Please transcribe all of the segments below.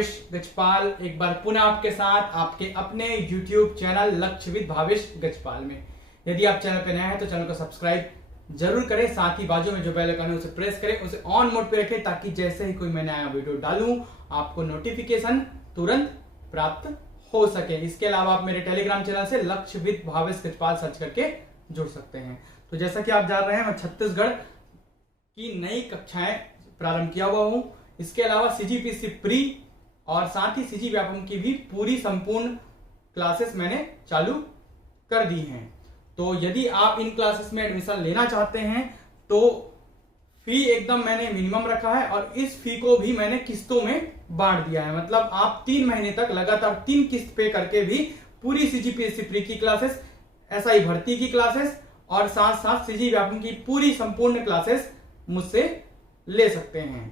भावेश गजपाल एक बार पुनः आपके साथ आपके अपने YouTube चैनल लक्ष्य विद भावेश गजपाल में। यदि आप चैनल पे नए हैं तो चैनल को सब्सक्राइब जरूर करें, साथ ही बाजू में जो बेल आइकन है उसे प्रेस करें, उसे ऑन मोड पे रखें ताकि जैसे ही कोई मैं नया वीडियो डालूं आपको नोटिफिकेशन तुरंत प्राप्त हो सके। इसके अलावा आप मेरे टेलीग्राम चैनल से लक्ष्य विद भावेश गजपाल सर्च करके जुड़ सकते हैं। तो जैसा कि आप जान रहे हैं मैं छत्तीसगढ़ की नई कक्षाएं प्रारंभ किया हुआ हूं। इसके अलावा सीजीपीसी प्री और साथ ही सीजी व्यापम की भी पूरी संपूर्ण क्लासेस मैंने चालू कर दी हैं। तो यदि आप इन क्लासेस में एडमिशन लेना चाहते हैं तो फी एकदम मैंने मिनिमम रखा है और इस फी को भी मैंने किस्तों में बांट दिया है। मतलब आप 3 महीने तक लगातार 3 किस्त पे करके भी पूरी सीजीपीएससी प्री की क्लासेस, एसआई भर्ती की क्लासेस और साथ साथ सीजी व्यापम की पूरी संपूर्ण क्लासेस मुझसे ले सकते हैं।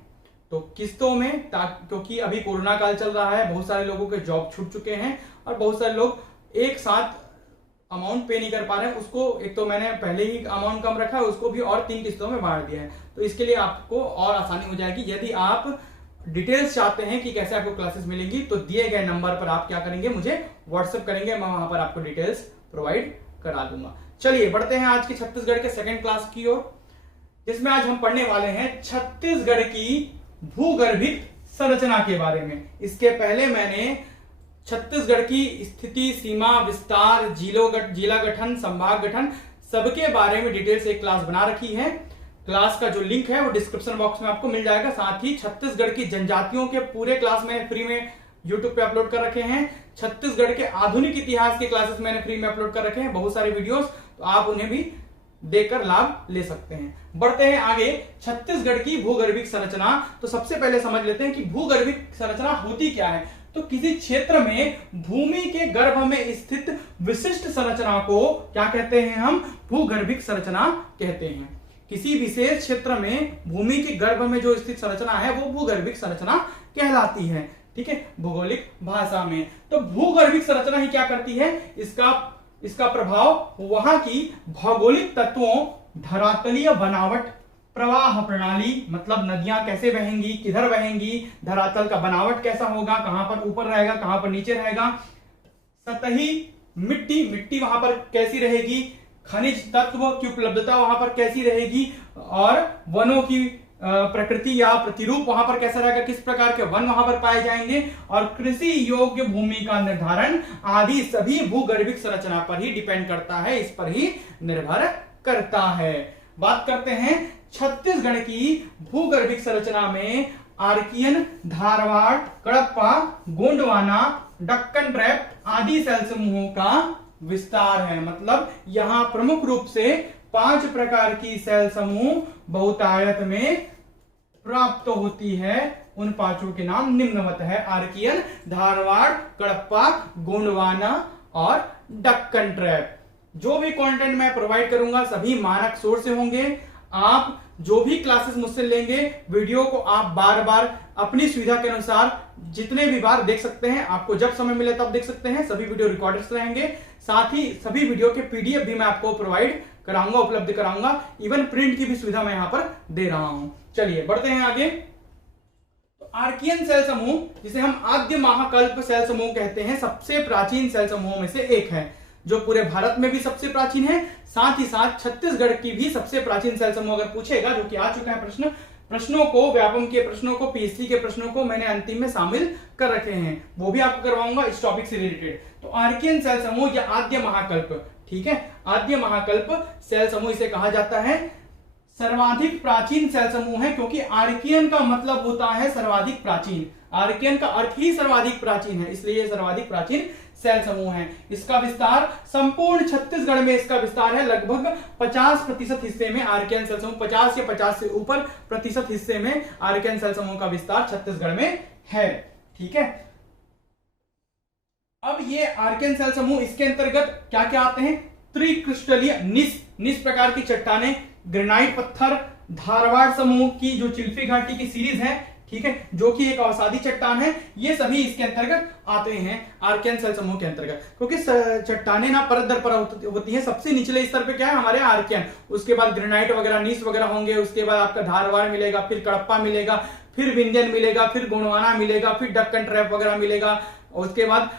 तो किस्तों में, क्योंकि अभी कोरोना काल चल रहा है, बहुत सारे लोगों के जॉब छूट चुके हैं और बहुत सारे लोग एक साथ अमाउंट पे नहीं कर पा रहे हैं। उसको एक तो मैंने पहले ही अमाउंट कम रखा है, उसको भी और 3 किस्तों में बांट दिया है। तो इसके लिए आपको और आसानी हो जाएगी। यदि आप डिटेल्स चाहते हैं कि कैसे आपको क्लासेस मिलेंगी तो दिए गए नंबर पर आप क्या करेंगे, मुझे व्हाट्सएप करेंगे, मैं वहां पर आपको डिटेल्स प्रोवाइड करा दूंगा। चलिए बढ़ते हैं आज की छत्तीसगढ़ के सेकेंड क्लास की ओर, जिसमें आज हम पढ़ने वाले हैं छत्तीसगढ़ की भूगर्भिक संरचना के बारे में। इसके पहले मैंने छत्तीसगढ़ की स्थिति, सीमा, विस्तार, जिला गठन, संभाग गठन सबके बारे में डिटेल से एक क्लास बना रखी है। क्लास का जो लिंक है वो डिस्क्रिप्शन बॉक्स में आपको मिल जाएगा। साथ ही छत्तीसगढ़ की जनजातियों के पूरे क्लास मैंने फ्री में यूट्यूब पे अपलोड कर रखे हैं। छत्तीसगढ़ के आधुनिक इतिहास के क्लासेस मैंने फ्री में अपलोड कर रखे हैं, बहुत सारे वीडियोस, तो आप उन्हें भी देखकर लाभ ले सकते हैं। बढ़ते हैं आगे, छत्तीसगढ़ की भूगर्भिक संरचना। तो सबसे पहले समझ लेते हैं कि भूगर्भिक संरचना होती क्या है। तो किसी क्षेत्र में भूमि के गर्भ में स्थित विशिष्ट संरचना को क्या कहते हैं, हम भूगर्भिक संरचना कहते हैं। किसी विशेष क्षेत्र में भूमि के गर्भ में जो स्थित संरचना है वो भूगर्भिक संरचना कहलाती है। ठीक है, भौगोलिक भाषा में। तो भूगर्भिक संरचना ही क्या करती है, इसका प्रभाव वहां की भौगोलिक तत्वों, धरातलीय बनावट, प्रवाह प्रणाली, मतलब नदियां कैसे बहेंगी, किधर बहेंगी, धरातल का बनावट कैसा होगा, कहां पर ऊपर रहेगा, कहां पर नीचे रहेगा, सतही मिट्टी वहां पर कैसी रहेगी, खनिज तत्व की उपलब्धता वहां पर कैसी रहेगी और वनों की प्रकृति या प्रतिरूप वहां पर कैसा रहेगा, किस प्रकार के वन वहां पर पाए जाएंगे और कृषि योग्य भूमि का निर्धारण आदि सभी भूगर्भिक संरचना पर ही डिपेंड करता है, इस पर ही निर्भर करता है। बात करते हैं छत्तीसगढ़ की भूगर्भिक संरचना में आर्कियन, धारवाड़, कडप्पा, गोंडवाना, दक्कन ट्रैप आदि सेल समूहों का विस्तार है। मतलब यहां प्रमुख रूप से 5 प्रकार की सेल समूह बहुतायत में प्राप्त होती है। उन 5 के नाम निम्नवत है: आर्कियन, धारवाड़, कडप्पा, गोंडवाना और दक्कन ट्रैप। जो भी कंटेंट मैं प्रोवाइड करूंगा सभी मानक सोर्स से होंगे। आप जो भी क्लासेस मुझसे लेंगे, वीडियो को आप बार बार अपनी सुविधा के अनुसार जितने भी बार देख सकते हैं, आपको जब समय मिले तब देख सकते हैं। सभी वीडियो रिकॉर्डर्स रहेंगे, साथ ही सभी वीडियो के पीडीएफ भी मैं आपको प्रोवाइड कराऊंगा, उपलब्ध कराऊंगा। इवन प्रिंट की भी सुविधा मैं यहां पर दे रहा हूं। चलिए बढ़ते हैं आगे। तो आर्कियन सेल समूह, जिसे हम आद्य महाकल्प सेल समूह कहते हैं, सबसे प्राचीन सेल समूहों में से एक है, जो पूरे भारत में भी सबसे प्राचीन है। साथ ही साथ छत्तीसगढ़ की भी सबसे प्राचीन सेल समूह अगर पूछेगा, जो कि आ चुका है प्रश्नों को, व्यापम के प्रश्नों को, पीएचडी के प्रश्नों को मैंने अंतिम में शामिल कर रखे हैं, वो भी आपको करवाऊंगा इस टॉपिक से रिलेटेड। तो आर्कियन सेल समूह या आद्य महाकल्प, ठीक है, आद्य महाकल्प सेल समूह इसे कहा जाता है। सर्वाधिक प्राचीन सेल समूह है, क्योंकि आर्कियन का मतलब होता है सर्वाधिक प्राचीन। आर्कियन का अर्थ ही सर्वाधिक प्राचीन है, इसलिए सर्वाधिक प्राचीन सेल समूह है। इसका विस्तार संपूर्ण छत्तीसगढ़ में इसका विस्तार है। लगभग 50% हिस्से में आर्कियन सेल समूह, 50 या 50 से ऊपर प्रतिशत हिस्से में आर्कियन सेल समूह का विस्तार छत्तीसगढ़ में है। ठीक है, अब ये आर्कियन सेल समूह, इसके अंतर्गत क्या क्या आते हैं, त्रिक्रिस्टलीय निस प्रकार की चट्टानें, ग्रेनाइट पत्थर, धारवाड़ समूह की जो चिल्फी घाटी की सीरीज है, ठीक है, जो कि एक अवसादी चट्टान है, ये सभी इसके अंतर्गत आते हैं आर्कियन सेल समूह के अंतर्गत। क्योंकि चट्टानें ना परत दर परत होती है। सबसे निचले स्तर पे क्या है, हमारे आर्कियन, उसके बाद ग्रेनाइट वगैरह, नीस वगैरह होंगे, उसके बाद आपका धारवाड़ मिलेगा, फिर कडप्पा मिलेगा, फिर विंध्यन मिलेगा, फिर गोंडवाना मिलेगा, फिर डक्कन ट्रैप वगैरह मिलेगा, उसके बाद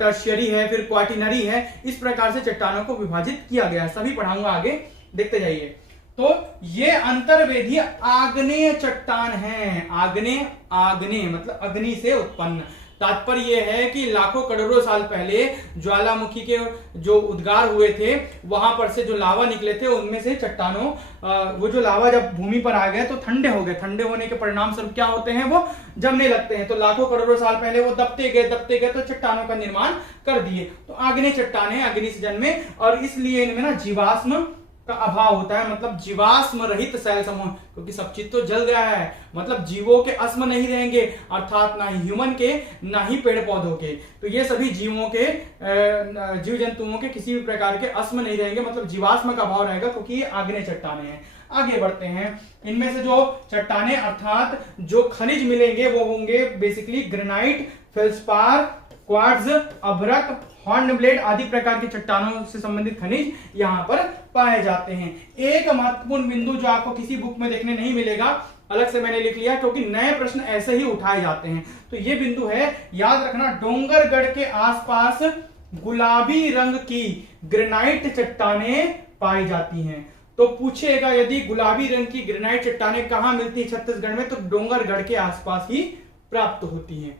टर्शियरी है, फिर क्वाटिनरी है। इस प्रकार से चट्टानों को विभाजित किया गया है। सभी पढ़ाऊंगा, आगे देखते जाइए। तो ये अंतर्वेदीय आग्नेय चट्टान है। आग्नेय मतलब अग्नि से उत्पन्न। तात्पर्य यह है कि लाखों करोड़ों साल पहले ज्वालामुखी के जो उद्गार हुए थे, वहां पर से जो लावा निकले थे, उनमें से चट्टानों वो जो लावा जब भूमि पर आ गए तो ठंडे हो गए। ठंडे होने के परिणाम स्वरूप क्या होते हैं, वो जमने लगते हैं। तो लाखों करोड़ों साल पहले वो दबते गए तो चट्टानों का निर्माण कर दिए। तो आग्नेय चट्टानें अग्नि से जन्मे, और इसलिए इनमें ना जीवाश्म का अभाव होता है, मतलब जीवाश्म रहित सेल समूह, क्योंकि सब चीज तो जल गया है। मतलब जीवों के अस्म नहीं रहेंगे, अर्थात ना ही ह्यूमन के, ना ही पेड़ पौधों के। तो ये सभी जीवों के, जीव जंतुओं के किसी भी प्रकार के अस्म नहीं रहेंगे, मतलब जीवाश्म का अभाव रहेगा, क्योंकि ये आग्नेय चट्टानें हैं। आगे बढ़ते हैं। इनमें से जो चट्टानें अर्थात जो खनिज मिलेंगे वो होंगे बेसिकली ग्रेनाइट, फेल्सपार, क्वार्ट्ज, अभ्रक, हॉर्नब्लेड आदि प्रकार की चट्टानों से संबंधित खनिज यहाँ पर पाए जाते हैं। एक महत्वपूर्ण बिंदु जो आपको किसी बुक में देखने नहीं मिलेगा, अलग से मैंने लिख लिया क्योंकि नए प्रश्न ऐसे ही उठाए जाते हैं। तो ये बिंदु है, याद रखना, डोंगरगढ़ के आसपास गुलाबी रंग की ग्रेनाइट चट्टानें पाई जाती हैं। तो पूछेगा यदि गुलाबी रंग की ग्रेनाइट चट्टानें कहां मिलती है छत्तीसगढ़ में, तो डोंगरगढ़ के आसपास ही प्राप्त होती हैं।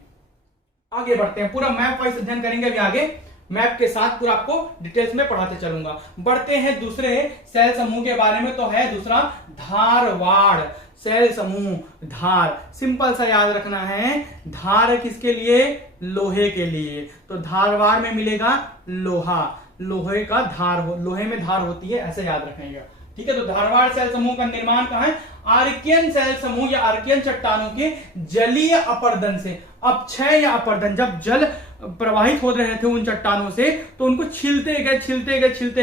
आगे बढ़ते हैं, पूरा मैप वाइज अध्ययन करेंगे अभी आगे, मैप के साथ पूरा आपको डिटेल्स में पढ़ाते चलूंगा। बढ़ते हैं दूसरे सेल समूह के बारे में, तो है दूसरा धारवाड़ सेल समूह। धार सिंपल सा याद रखना है, धार किसके लिए, लोहे के लिए। तो धारवाड़ में मिलेगा लोहा, लोहे का धार, लोहे में धार होती है, ऐसे याद रखेंगे। ठीक है, तो धारवाड़ सेल समूह का निर्माण कहां है, आर्कियन सेल समूह या आर्कियन चट्टानों के जलीय अपरदन से, अपक्षय या अपरदन, जब जल प्रवाहित हो रहे थे उन चट्टानों से तो उनको छिलते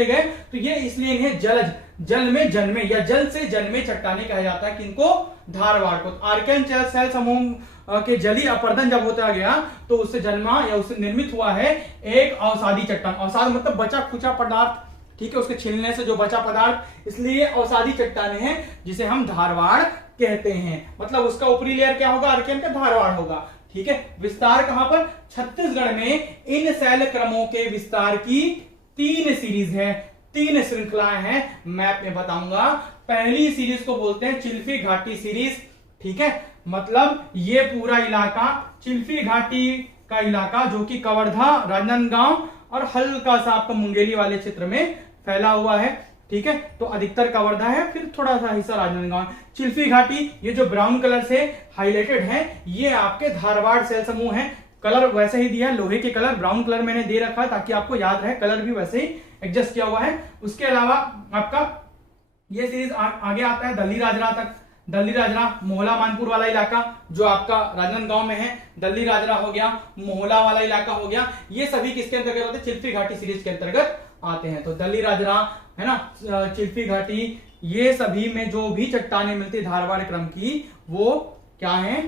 गए, तो ये इसलिए इन्हें जलज, जल में जन्मे या जल से जन्मे चट्टाने कहा जाता है। किनको, धारवाड़ को। आर्कियन सेल समूह के जलीय अपरदन जब होता गया तो उससे जन्मा या उससे निर्मित हुआ है एक अवसादी चट्टान। अवसाद मतलब बचा खुचा पदार्थ, ठीक है, उसके छिलने से जो बचा पदार्थ, इसलिए अवसादी चट्टाने हैं जिसे हम धारवाड़ कहते हैं। मतलब उसका ऊपरी लेयर क्या होगा, आर्कियन का धारवाड़ होगा। ठीक है, विस्तार कहां पर, छत्तीसगढ़ में इन सेल क्रमों के विस्तार की 3 सीरीज है, 3 श्रृंखलाएं हैं, मैप में बताऊंगा। पहली सीरीज को बोलते हैं चिल्फी घाटी सीरीज। ठीक है, मतलब ये पूरा इलाका चिल्फी घाटी का इलाका जो कि कवर्धा, राजनांदगांव और हल्का सा आपका मुंगेली वाले क्षेत्र में फैला हुआ है। ठीक है, तो अधिकतर कवर्धा है, फिर थोड़ा सा हिस्सा राजनांदगांव। चिल्फी घाटी ये जो ब्राउन कलर से हाईलाइटेड है, ये आपके धारवाड़ सेल समूह है। कलर वैसे ही दिया, लोहे के कलर, ब्राउन कलर मैंने दे रखा है ताकि आपको याद रहे, कलर भी वैसे ही एडजस्ट किया हुआ है। उसके अलावा आपका ये सीरीज आगे आता है दल्ली राजरा तक। दल्ली राजरा, मोहला मानपुर वाला इलाका जो आपका राजनांदगांव में है, दल्ली राजरा हो गया, मोहला वाला इलाका हो गया, ये सभी किसके अंतर्गत आते हैं, चिल्फी घाटी सीरीज के अंतर्गत आते हैं। तो दल्ली राजरा है ना, चिल्फी घाटी, ये सभी में जो भी चट्टानें मिलती है धारवाड़ क्रम की, वो क्या है,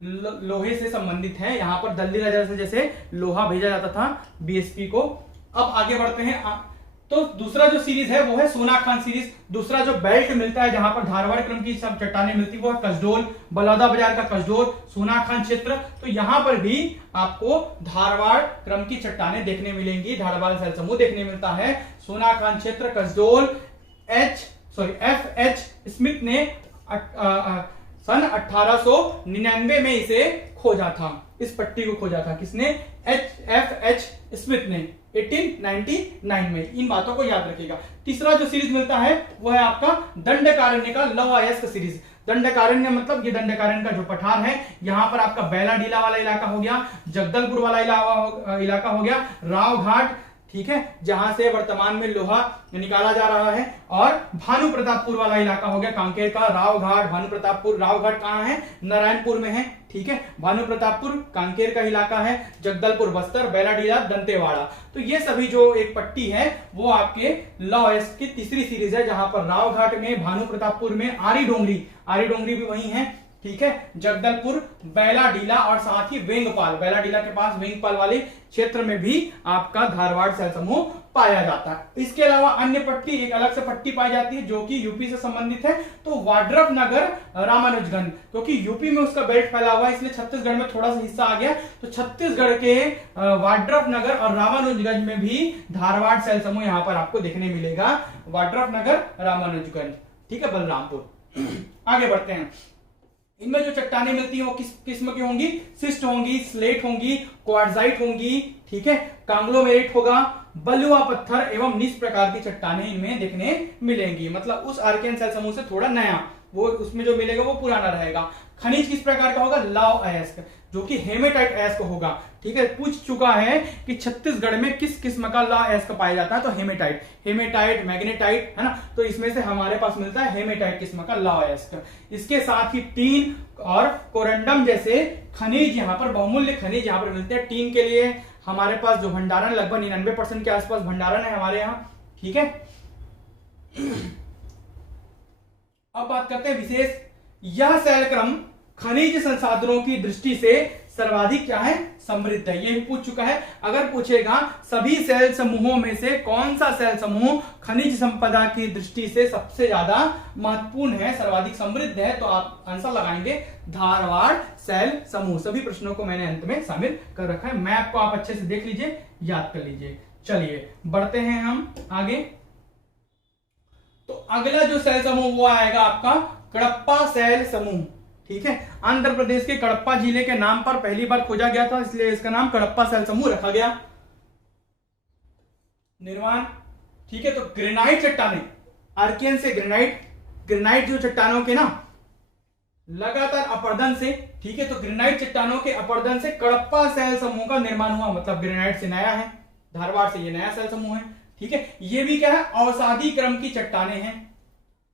लोहे से संबंधित है। यहां पर दल्ली राजरा से जैसे लोहा भेजा जाता था बीएसपी को। अब आगे बढ़ते हैं, तो दूसरा जो सीरीज है वो है सोनाखान सीरीज। दूसरा जो बेल्ट मिलता है जहां पर धारवाड़ क्रम की सब चट्टानें मिलती है वो है कसडोल, बलौदा बाजार का कसडोल, सोनाखान क्षेत्र। तो यहां पर भी आपको धारवाड़ क्रम की चट्टानें देखने मिलेंगी, धारवाड़ सेल समूह देखने मिलता है। सोनाखान क्षेत्र, कसडोल, एफ.एच. स्मिथ ने सन 1899 में इसे खोजा था, इस पट्टी को खोजा था। किसने, एफ.एच. स्मिथ ने 1899 में। इन बातों को याद रखिएगा। तीसरा जो सीरीज मिलता है वो है आपका दंडकारण्य का लौह अयस्क सीरीज। दंडकारण्य मतलब ये दंडकारण्य का जो पठार है, यहां पर आपका बैलाडीला वाला इलाका हो गया, जगदलपुर वाला इलाका हो गया, राव घाट, ठीक है, जहां से वर्तमान में लोहा निकाला जा रहा है, और भानु प्रतापपुर वाला इलाका हो गया, कांकेर का राव घाट, भानु प्रतापपुर। राव घाट कहां है, नारायणपुर में है। ठीक है, भानु प्रतापपुर कांकेर का इलाका है, जगदलपुर बस्तर, बैलाडीला दंतेवाड़ा। तो ये सभी जो एक पट्टी है वो आपके लौह अयस्क की तीसरी सीरीज है, जहां पर राव घाट में, भानु प्रतापपुर में आरी डोंगरी भी वही है। ठीक है, जगदलपुर, बैलाडीला और साथ ही वेंगपाल, बैलाडीला के पास वेंगपाल वाले क्षेत्र में भी आपका धारवाड़ सेल समूह पाया जाता है। इसके अलावा अन्य पट्टी, एक अलग से पट्टी पाई जाती है जो कि यूपी से संबंधित है, तो वाड्रफ नगर रामानुजगंज, क्योंकि यूपी में उसका बेल्ट फैला हुआ है इसलिए छत्तीसगढ़ में थोड़ा सा हिस्सा आ गया, तो छत्तीसगढ़ के वाड्रफ नगर और रामानुजगंज में भी धारवाड़ सेल समूह यहां पर आपको देखने मिलेगा, वाड्रफ नगर रामानुजगंज, ठीक है, बलरामपुर। आगे बढ़ते हैं। इनमें जो चट्टानें मिलती हैं वो किस किस्म की होंगी? सिस्ट होंगी, स्लेट होंगी, क्वार्टजाइट होंगी, ठीक है, कांग्लोमेरेट होगा, बलुआ पत्थर एवं निस प्रकार की चट्टानें इनमें देखने मिलेंगी। मतलब उस आर्कियन सेल समूह से थोड़ा नया, वो उसमें जो मिलेगा वो पुराना रहेगा। खनिज किस प्रकार का होगा? लौह अयस्क, जो कि हेमेटाइट अयस्क होगा, ठीक है। पूछ चुका है कि छत्तीसगढ़ में किस किस्म का लौह अयस्क पाया जाता है, तो हेमेटाइट, हेमेटाइट, मैग्नेटाइट, है ना, तो इसमें से हमारे पास मिलता है हेमेटाइट किस्म का लौह अयस्क। इसके साथ ही टीन और कोरंडम जैसे खनिज यहाँ पर, बहुमूल्य खनिज यहाँ पर मिलते हैं। टीन के लिए हमारे पास जो भंडारण लगभग 99% के आसपास भंडारण है हमारे यहाँ, ठीक है। अब बात करते हैं विशेष, यह सेल क्रम खनिज संसाधनों की दृष्टि से सर्वाधिक क्या है? समृद्ध है। ये भी पूछ चुका है। अगर पूछेगा सभी सेल समूहों में से कौन सा सेल समूह खनिज संपदा की दृष्टि से सबसे ज्यादा महत्वपूर्ण है, सर्वाधिक समृद्ध है, तो आप आंसर लगाएंगे धारवाड़ सेल समूह। सभी प्रश्नों को मैंने अंत में शामिल कर रखा है, मैप को आप अच्छे से देख लीजिए, याद कर लीजिए। चलिए बढ़ते हैं हम आगे। तो अगला जो सेल समूह वो आएगा आपका कडप्पा सेल समूह, ठीक है। आंध्र प्रदेश के कडप्पा जिले के नाम पर पहली बार खोजा गया था, इसलिए इसका नाम कडप्पा सेल समूह रखा गया। निर्माण, ठीक है, तो ग्रेनाइट चट्टानें, आर्कियन से ग्रेनाइट, ग्रेनाइट जो चट्टानों के ना लगातार अपरदन से, ठीक है, तो ग्रेनाइट चट्टानों के अपरदन से कडप्पा सेल समूह का निर्माण हुआ, मतलब ग्रेनाइट से नया है, धारवाड़ से ये नया सेल समूह है, ठीक है। ये भी क्या है? औषधि क्रम की चट्टानें हैं,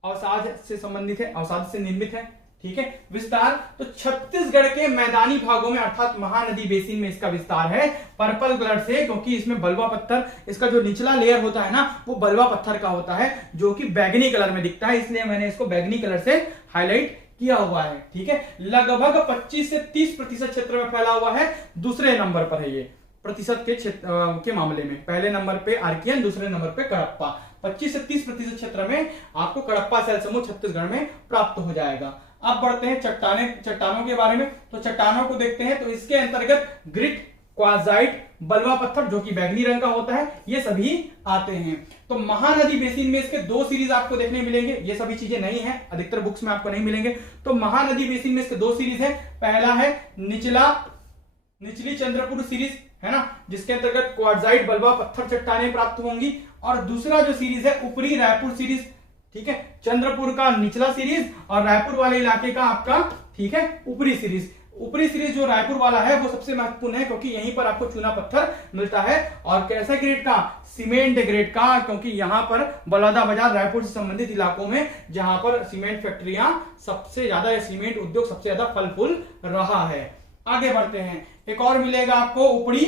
अवसाद से संबंधित है, अवसाद से निर्मित है, ठीक है। विस्तार, तो छत्तीसगढ़ के मैदानी भागों में अर्थात महानदी बेसिन में इसका विस्तार है पर्पल कलर से, क्योंकि इसमें बलुआ पत्थर, इसका जो निचला लेयर होता है ना वो बलुआ पत्थर का होता है जो कि बैगनी कलर में दिखता है, इसलिए मैंने इसको बैगनी कलर से हाईलाइट किया हुआ है, ठीक है। लगभग 25 से 30% क्षेत्र में फैला हुआ है, दूसरे नंबर पर है ये प्रतिशत के के मामले में। पहले नंबर पे आर्कियन, दूसरे नंबर पे कडप्पा। 25 से 30% क्षेत्र में आपको कडप्पा सेल समूह छत्तीसगढ़ में प्राप्त हो जाएगा। अब बढ़ते हैं चट्टानों के बारे में। तो चट्टानों को देखते हैं, तो इसके अंतर्गत ग्रिट, क्वार्टजाइट, बलुआ पत्थर जो कि बैगनी रंग का होता है, ये सभी आते हैं। तो महानदी बेसिन में इसके 2 सीरीज आपको देखने मिलेंगे, ये सभी चीजें नहीं है, अधिकतर बुक्स में आपको नहीं मिलेंगे। तो महानदी बेसिन में इसके 2 सीरीज है। पहला है निचली चंद्रपुर सीरीज, है ना, जिसके अंतर्गत क्वार्टजाइट, बलुआ पत्थर चट्टानें प्राप्त होंगी, और दूसरा जो सीरीज है ऊपरी रायपुर सीरीज, ठीक है, चंद्रपुर का निचला सीरीज और रायपुर वाले इलाके का आपका, ठीक है, ऊपरी सीरीज। ऊपरी सीरीज जो रायपुर वाला है वो सबसे महत्वपूर्ण है, क्योंकि यहीं पर आपको चूना पत्थर मिलता है, और कैसे ग्रेड का? सीमेंट ग्रेड का, क्योंकि यहां पर बलौदा बाजार रायपुर से संबंधित इलाकों में जहां पर सीमेंट फैक्ट्रियां सबसे ज्यादा, या सीमेंट उद्योग सबसे ज्यादा फल फूल रहा है। आगे बढ़ते हैं, एक और मिलेगा आपको ऊपरी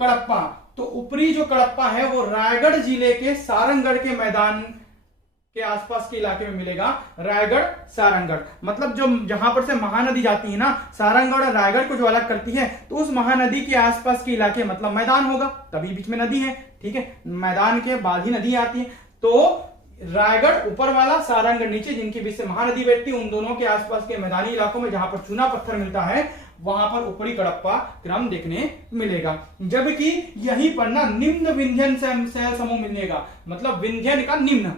कडप्पा। तो ऊपरी जो कडप्पा है वो रायगढ़ जिले के सारंगढ़ के मैदान के आसपास के इलाके में मिलेगा। रायगढ़, सारंगढ़, मतलब जो जहां पर से महानदी जाती है ना, सारंगढ़ और रायगढ़ को जो अलग करती है, तो उस महानदी के आसपास के इलाके मतलब मैदान होगा, तभी बीच में नदी है, ठीक है, मैदान के बाद ही नदी आती है। तो रायगढ़ ऊपर वाला, सारंगढ़ नीचे, जिनके बीच से महानदी बहती है, उन दोनों के आसपास के मैदानी इलाकों में जहां पर चूना पत्थर मिलता है, वहां पर ऊपरी कडप्पा क्रम देखने मिलेगा। जबकि यहीं पर ना निम्न विंध्यन सेल समूह मिलेगा, मतलब विंध्यन का निम्न,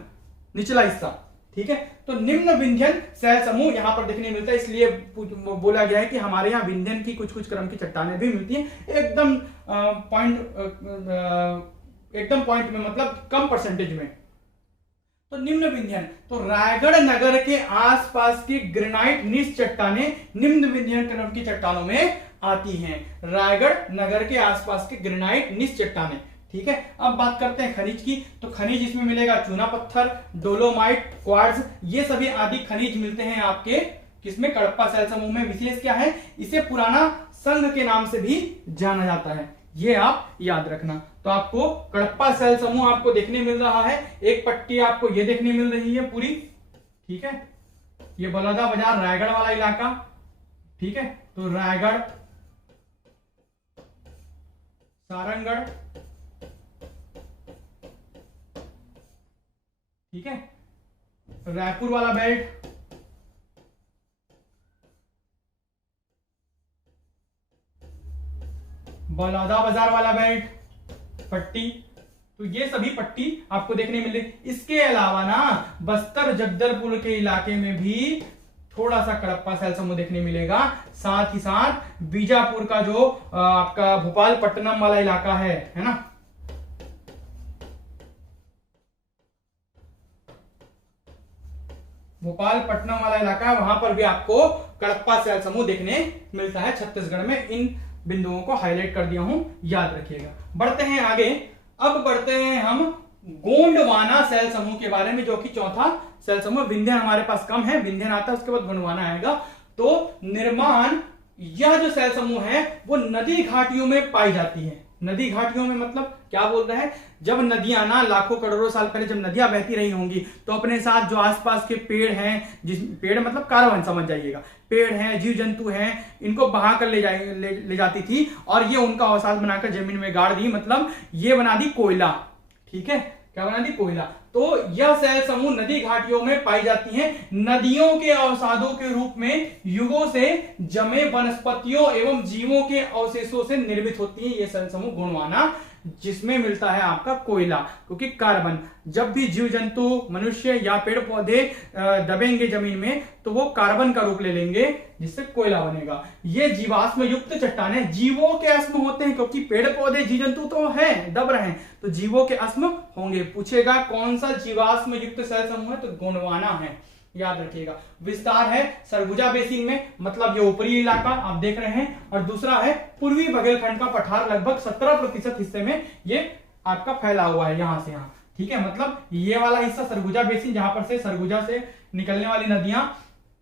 निचला हिस्सा, ठीक है। तो निम्न विंध्यन सेल समूह यहां पर देखने मिलता है, इसलिए बोला गया है कि हमारे यहाँ विंध्यन की कुछ कुछ क्रम की चट्टानें भी मिलती हैं, एकदम पॉइंट में, मतलब कम परसेंटेज में। तो निम्न विंध्यन, तो रायगढ़ नगर के आसपास की ग्रेनाइट निस चट्टानें निम्न विंध्यन क्रम की चट्टानों में आती हैं। रायगढ़ नगर के आसपास की ग्रेनाइट निस चट्टानें, ठीक है। अब बात करते हैं खनिज की। तो खनिज इसमें मिलेगा चूना पत्थर, डोलोमाइट, क्वार्ट्ज, ये सभी आदि खनिज मिलते हैं आपके किसमें? कडप्पा सेल समूह में। विशेष क्या है? इसे पुराना संघ के नाम से भी जाना जाता है, ये आप याद रखना। तो आपको कडप्पा सेल समूह आपको देखने मिल रहा है, एक पट्टी आपको ये देखने मिल रही है पूरी, ठीक है, ये बलौदा बाजार रायगढ़ वाला इलाका, ठीक है, तो रायगढ़, सारंगढ़, ठीक है, रायपुर वाला बेल्ट, बलौदा बाजार वाला बेल्ट, पट्टी, तो ये सभी पट्टी आपको देखने मिले। इसके अलावा ना बस्तर जगदलपुर के इलाके में भी थोड़ा सा कडप्पा शैल समूह देखने मिलेगा। साथ ही साथ बीजापुर का जो आपका भोपालपट्टनम वाला इलाका है ना, भोपालपट्टनम वाला इलाका है, वहां पर भी आपको कडप्पा शैल समूह देखने मिलता है छत्तीसगढ़ में। इन बिंदुओं को हाईलाइट कर दिया हूं, याद रखिएगा। बढ़ते हैं आगे, अब बढ़ते हैं हम गोंडवाना शैल समूह के बारे में, जो कि चौथा शैल समूह। विंध्यन हमारे पास कम है, विंध्यन आता है, उसके बाद गोंडवाना आएगा। तो निर्माण, यह जो शैल समूह है वो नदी घाटियों में पाई जाती है। नदी घाटियों में मतलब क्या बोल रहा है, जब नदियां ना लाखों करोड़ों साल पहले जब नदियां बहती रही होंगी तो अपने साथ जो आसपास के पेड़ हैं, जिस पेड़ मतलब कार्बन समझ जाइएगा, पेड़ हैं, जीव जंतु हैं, इनको बहा कर ले जाती थी और ये उनका अवसाद बनाकर जमीन में गाड़ दी, मतलब ये बना दी कोयला। ठीक है, क्या बना दी, कोयला। तो यह शैल समूह नदी घाटियों में पाई जाती हैं। नदियों के अवसादों के रूप में युगों से जमे वनस्पतियों एवं जीवों के अवशेषों से निर्मित होती है ये शैल समूह गोंडवाना, जिसमें मिलता है आपका कोयला। क्योंकि कार्बन, जब भी जीव जंतु, मनुष्य या पेड़ पौधे दबेंगे जमीन में तो वो कार्बन का रूप ले लेंगे, जिससे कोयला बनेगा। ये जीवाश्म युक्त चट्टानें जीवों के अस्म होते हैं, क्योंकि पेड़ पौधे जीव जंतु तो हैं, दब रहे हैं, तो जीवों के अस्म होंगे। पूछेगा कौन सा जीवाश्म युक्त शैल समूह है, तो गोंडवाना है, याद रखिएगा। विस्तार है सरगुजा बेसिन में, मतलब ये ऊपरी इलाका आप देख रहे हैं, और दूसरा है पूर्वी बघेलखंड का पठार, लगभग 17% हिस्से में ये आपका फैला हुआ है, यहां से यहां। ठीक है, मतलब ये वाला हिस्सा सरगुजा बेसिन, जहां पर से सरगुजा से निकलने वाली नदियां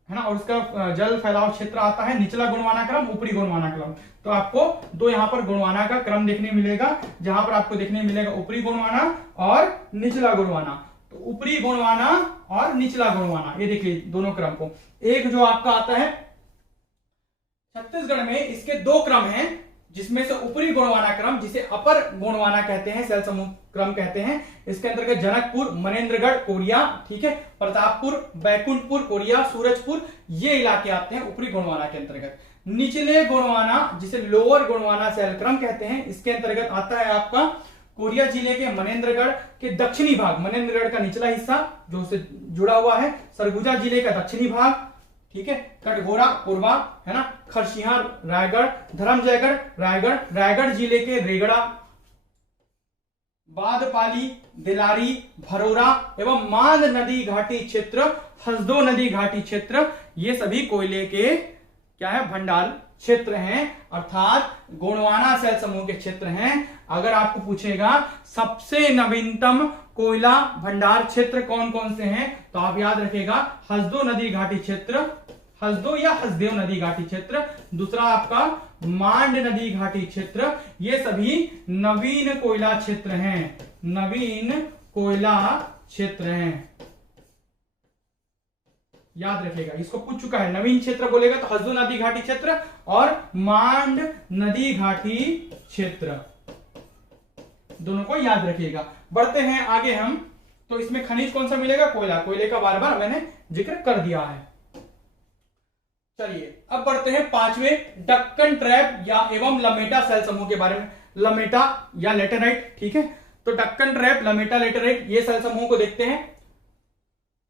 है ना, और उसका जल फैलाव क्षेत्र आता है, निचला गोंडवाना क्रम, ऊपरी गोंडवाना क्रम। तो आपको दो यहाँ पर गोंडवाना का क्रम देखने मिलेगा, जहां पर आपको देखने मिलेगा ऊपरी गोंडवाना और निचला गोंडवाना। तो ऊपरी गोंडवाना और निचला गोंडवाना, ये देखिए दोनों क्रम को। एक जो आपका आता है छत्तीसगढ़ में, इसके दो क्रम हैं, जिसमें से ऊपरी गोंडवाना क्रम, जिसे अपर गोंडवाना कहते हैं, शैल समूह क्रम कहते हैं। इसके अंतर्गत जनकपुर, मनेन्द्रगढ़, कोरिया, ठीक है, प्रतापपुर, बैकुंठपुर, कोरिया, सूरजपुर, ये इलाके आते हैं ऊपरी गोंडवाना के अंतर्गत। निचले गोंडवाना, जिसे लोअर गोंडवाना शैल क्रम कहते हैं, इसके अंतर्गत आता है आपका कोरिया जिले के मनेन्द्रगढ़ के दक्षिणी भाग, मनेन्द्रगढ़ का निचला हिस्सा जो उससे जुड़ा हुआ है, सरगुजा जिले का दक्षिणी भाग, ठीक है, कटघोरा, कोरबा, है ना, खरसिया, रायगढ़, धर्मजयगढ़, रायगढ़, रायगढ़ जिले के रेगड़ा, बादपाली, दिलारी, भरोरा एवं मांद नदी घाटी क्षेत्र, हसदो नदी घाटी क्षेत्र, ये सभी कोयले के क्या है, भंडार क्षेत्र हैं, अर्थात गोंडवाना शैल समूह के क्षेत्र हैं। अगर आपको पूछेगा सबसे नवीनतम कोयला भंडार क्षेत्र कौन कौन से हैं, तो आप याद रखिएगा हसदो नदी घाटी क्षेत्र, हसदो या हसदेव नदी घाटी क्षेत्र, दूसरा आपका मांड नदी घाटी क्षेत्र, ये सभी नवीन कोयला क्षेत्र हैं, नवीन कोयला क्षेत्र हैं, याद रखिएगा। इसको पूछ चुका है, नवीन क्षेत्र बोलेगा तो हसदो नदी घाटी क्षेत्र और मांड नदी घाटी क्षेत्र, दोनों को याद रखिएगा। बढ़ते हैं आगे हम, तो इसमें खनिज कौन सा मिलेगा, कोयला, कोयले का बार बार मैंने जिक्र कर दिया है। चलिए अब बढ़ते हैं पांचवें डक्कन ट्रैप या एवं लमेटा शैल समूह के बारे में। लमेटा या लेटेराइट, ठीक है, तो डक्कन ट्रैप, लमेटा, लेटेराइट, ये शैल समूह को देखते हैं।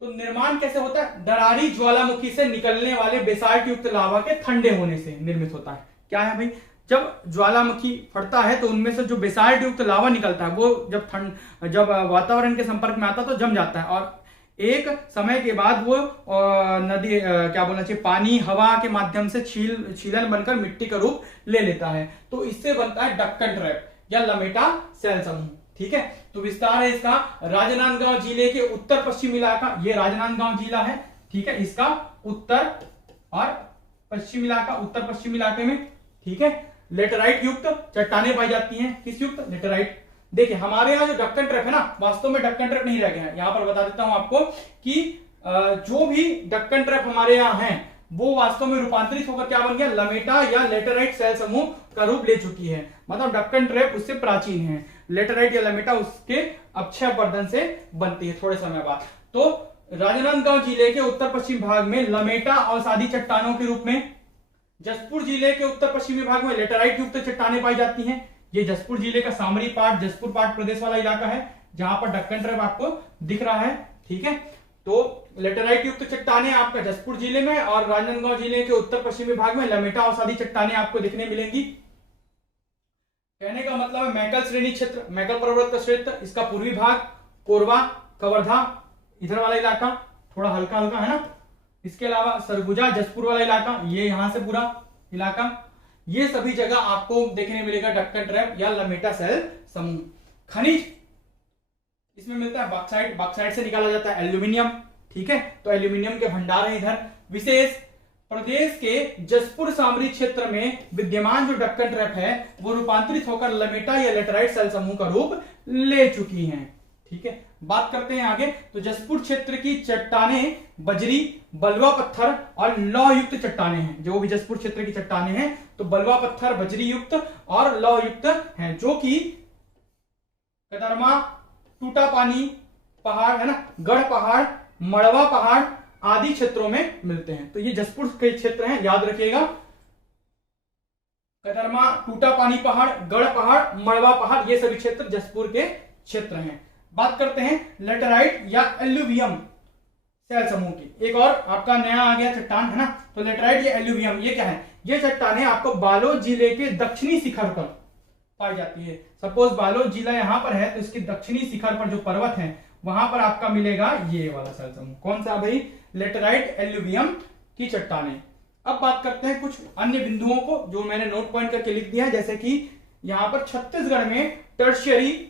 तो निर्माण कैसे होता है, दरारी ज्वालामुखी से निकलने वाले बेसाल्ट युक्त लावा के ठंडे होने से निर्मित होता है। क्या है भाई, जब ज्वालामुखी फटता है तो उनमें से जो बेसाल्ट युक्त लावा निकलता है वो जब वातावरण के संपर्क में आता है तो जम जाता है, और एक समय के बाद वो नदी क्या बोलना चाहिए, पानी हवा के माध्यम से छीलन बनकर मिट्टी का रूप ले लेता है। तो इससे बनता है डक्कन ट्रैप या लमेटा शैल समूह। ठीक है, तो विस्तार है इसका राजनांदगांव जिले के उत्तर पश्चिम इलाका, ये राजनांदगांव जिला है, ठीक है, इसका उत्तर और पश्चिम इलाका, उत्तर पश्चिम इलाके में, ठीक है, लेटेराइट युक्त चट्टानें पाई जाती हैं। किस युक्त, लेटेराइट। देखिए हमारे यहाँ जो डक्कन ट्रैप है ना, वास्तव में डक्कन ट्रैप नहीं रह गया है, यहाँ पर बता देता हूं आपको कि जो भी डक्कन ट्रैप हमारे यहाँ है वो वास्तव में रूपांतरित होकर क्या बन गया, लमेटा या लेटेराइट सेल समूह का रूप ले चुकी है। मतलब डक्कन ट्रैप उससे प्राचीन है, लेटेराइट या लमेटा उसके अक्षय वर्धन से बनती है थोड़े समय बाद। तो राजनांदगांव जिले के उत्तर पश्चिम भाग में लमेटा अवसादी चट्टानों के रूप में, जसपुर जिले के उत्तर पश्चिमी भाग में लेटेराइट युक्त चट्टानें पाई जाती हैं। ये जसपुर जिले का सामरी पाट, जसपुर पाट प्रदेश वाला इलाका है जहां पर डक्कन ट्रैप आपको दिख रहा है। ठीक है, तो लेटेराइट युक्त चट्टानें आपका जसपुर जिले में और राजनांदगांव जिले के उत्तर पश्चिमी भाग में लमेटा अवसादी चट्टानें आपको दिखने मिलेंगी। कहने का मतलब है मैकल श्रेणी क्षेत्र, मैकल पर्वत का क्षेत्र, इसका पूर्वी भाग, कोरबा, कवर्धा, इधर वाला इलाका थोड़ा हल्का हल्का है ना। इसके अलावा सरगुजा, जसपुर वाला इलाका, ये यहां से पूरा इलाका, ये सभी जगह आपको देखने मिलेगा डक्कन ट्रैप या लमेटा सेल समूह। खनिज इसमें मिलता है बॉक्साइट, बॉक्साइट से निकाला जाता है एल्यूमिनियम। ठीक है, तो एल्यूमिनियम के भंडार है इधर। विशेष प्रदेश के जसपुर सामरी क्षेत्र में विद्यमान जो डक्कन ट्रैप है वो रूपांतरित होकर लमेटा या लेटेराइट सेल समूह का रूप ले चुकी हैं। ठीक है, बात करते हैं आगे। तो जसपुर क्षेत्र की चट्टानें बजरी, बलुआ पत्थर और लौह युक्त चट्टानें हैं। जो भी जसपुर क्षेत्र की चट्टानें हैं तो बलुआ पत्थर, बजरी युक्त और लौह युक्त हैं, जो कि कदरमा, टूटा पानी पहाड़ है ना, गढ़ पहाड़, मड़वा पहाड़ आदि क्षेत्रों में मिलते हैं। तो ये जसपुर के क्षेत्र हैं, याद रखिएगा। कदरमा, टूटा पानी पहाड़, गढ़ पहाड़, मड़वा पहाड़, ये सभी क्षेत्र जसपुर के क्षेत्र हैं। बात करते हैं लेटेराइट या एल्यूवियम सेल समूह की। एक और आपका नया आ गया चट्टान है ना, तो लेटेराइट या एल्यूवियम ये क्या है, ये चट्टानें आपको बालोद जिले के दक्षिणी शिखर पर पाई जाती है। सपोज बालोद जिला यहां पर है तो इसके दक्षिणी शिखर पर जो पर्वत है वहां पर आपका मिलेगा ये वाला सेल समूह। कौन सा भाई, लेटेराइट एल्यूवियम की चट्टानें। अब बात करते हैं कुछ अन्य बिंदुओं को जो मैंने नोट पॉइंट करके लिख दिया है, जैसे कि यहां पर छत्तीसगढ़ में टर्शियरी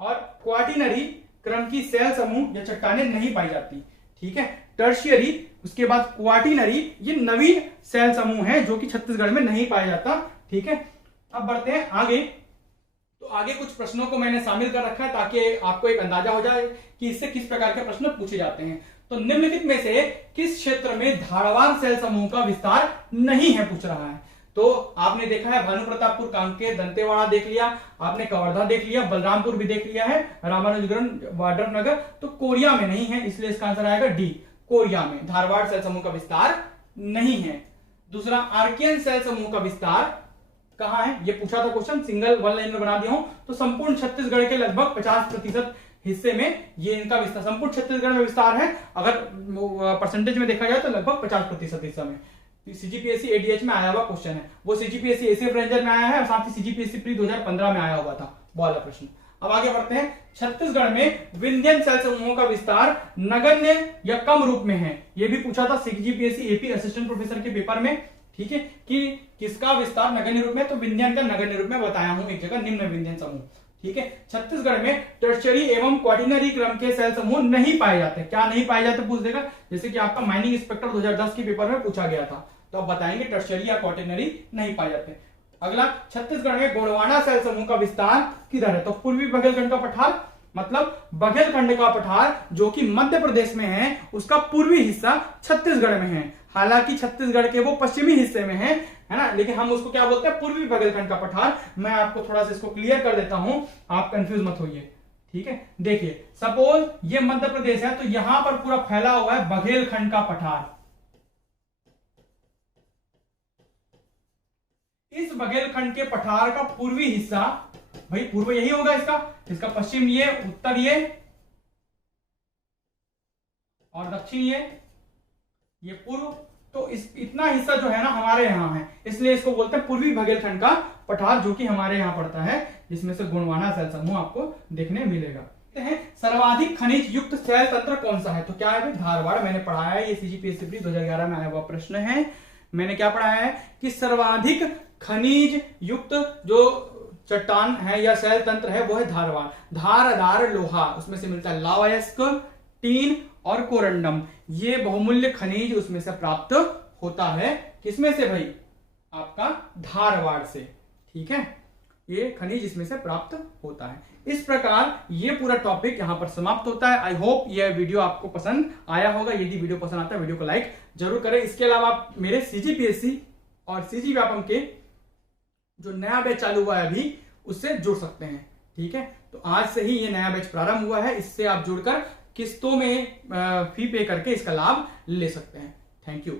और क्वार्टिनरी क्रम की सेल समूह या चट्टानें नहीं पाई जाती। ठीक है, टर्शियरी, उसके बाद क्वार्टिनरी, ये नवीन सेल समूह है जो कि छत्तीसगढ़ में नहीं पाया जाता। ठीक है, अब बढ़ते हैं आगे। तो आगे कुछ प्रश्नों को मैंने शामिल कर रखा है ताकि आपको एक अंदाजा हो जाए कि इससे किस प्रकार के प्रश्न पूछे जाते हैं। तो निम्नलिखित में से किस क्षेत्र में धारवाड़ सेल समूह का विस्तार नहीं है, पूछ रहा है। तो आपने देखा है भानु प्रतापपुर, कांकेर, दंतेवाड़ा देख लिया, आपने कवर्धा देख लिया, बलरामपुर भी देख लिया है, रामानुजगंज, वाड्रफनगर, तो कोरिया में नहीं है, इसलिए इसका आंसर आएगा डी, कोरिया में धारवाड़ सेल समूह का विस्तार नहीं है। दूसरा, आर्कियन सेल समूह का विस्तार कहां है, ये पूछा था क्वेश्चन, सिंगल वन लाइन में बना दिया हूं। तो संपूर्ण छत्तीसगढ़ के लगभग 50% हिस्से में ये इनका विस्तार, संपूर्ण छत्तीसगढ़ में विस्तार है। अगर परसेंटेज में देखा जाए तो लगभग 50% हिस्सा में। सीजीपीएससी एडीएच में आया हुआ क्वेश्चन है, वो सीजीपीएससी एसीएफ रेंजर में आया है और साथ ही सीजीपीएससी प्री 2015 में आया हुआ था वाला प्रश्न। अब आगे बढ़ते हैं। छत्तीसगढ़ में विंध्यन सेल समूहों का विस्तार नगण्य या कम रूप में है, ये भी पूछा था सीजीपीएससी एपी असिस्टेंट प्रोफेसर के पेपर में। ठीक है, कि किसका विस्तार नगण्य रूप में, तो विंध्यन का नगण्य रूप में बताया हूं एक जगह, निम्न विंध्यन समूह। ठीक है, छत्तीसगढ़ में टर्शियरी एवं क्वार्टिनरी क्रम के सेल समूह नहीं पाए जाते। क्या नहीं पाए जाते पूछ देगा, जैसे कि आपका माइनिंग इंस्पेक्टर 2010 के पेपर में पूछा गया था, तो आप बताएंगे टर्शियरी या क्वार्टिनरी नहीं पाए जाते। अगला, छत्तीसगढ़ में गोंडवाना सेल समूह का विस्तार किधर है, तो पूर्वी बघेलखंड का पठार, मतलब बघेलखंड का पठार जो कि मध्य प्रदेश में है, उसका पूर्वी हिस्सा छत्तीसगढ़ में है। हालांकि छत्तीसगढ़ के वो पश्चिमी हिस्से में है ना, लेकिन हम उसको क्या बोलते हैं, पूर्वी बघेलखंड का पठार। मैं आपको थोड़ा सा इसको क्लियर कर देता हूं, आप कंफ्यूज मत होइए। ठीक है, देखिए सपोज ये मध्य प्रदेश है, तो यहां पर पूरा फैला हुआ है बघेलखंड का पठार। इस बघेलखंड के पठार का पूर्वी हिस्सा, भाई पूर्व यही होगा इसका पश्चिम ये, उत्तर ये और दक्षिण ये पूर्व। तो इतना हिस्सा जो है ना हमारे यहाँ है, इसलिए इसको बोलते हैं पूर्वी बघेलखंड का पठार, जो कि हमारे यहाँ पड़ता है, जिसमें से गोंडवाना सेल समूह आपको देखने मिलेगा। सर्वाधिक खनिज युक्त सेल तंत्र कौन सा है, तो क्या है भाई, धारवाड़। मैंने पढ़ाया है, ये सीजीपीएससी 2011 में आया हुआ प्रश्न है। मैंने क्या पढ़ाया है कि सर्वाधिक खनिज युक्त जो चट्टान है या सेल तंत्र है वो है धारवाड़। धारदार लोहा, उसमें से मिलता है लावायस्क, टीन और कोरंडम, ये बहुमूल्य खनिज उसमें से प्राप्त होता है। किसमें से भाई, आपका धारवाड़ से। ठीक है, ये खनिज इसमें से प्राप्त होता है। इस प्रकार ये पूरा टॉपिक यहां पर समाप्त होता है। आई होप ये वीडियो आपको पसंद आया होगा। यदि वीडियो पसंद आता है वीडियो को लाइक जरूर करें। इसके अलावा आप मेरे CGPSC और CG व्यापम के जो नया बैच चालू हुआ है अभी, उससे जुड़ सकते हैं। ठीक है, तो आज से ही ये नया बैच प्रारंभ हुआ है। इससे आप जुड़कर किस्तों में फी पे करके इसका लाभ ले सकते हैं। Thank you.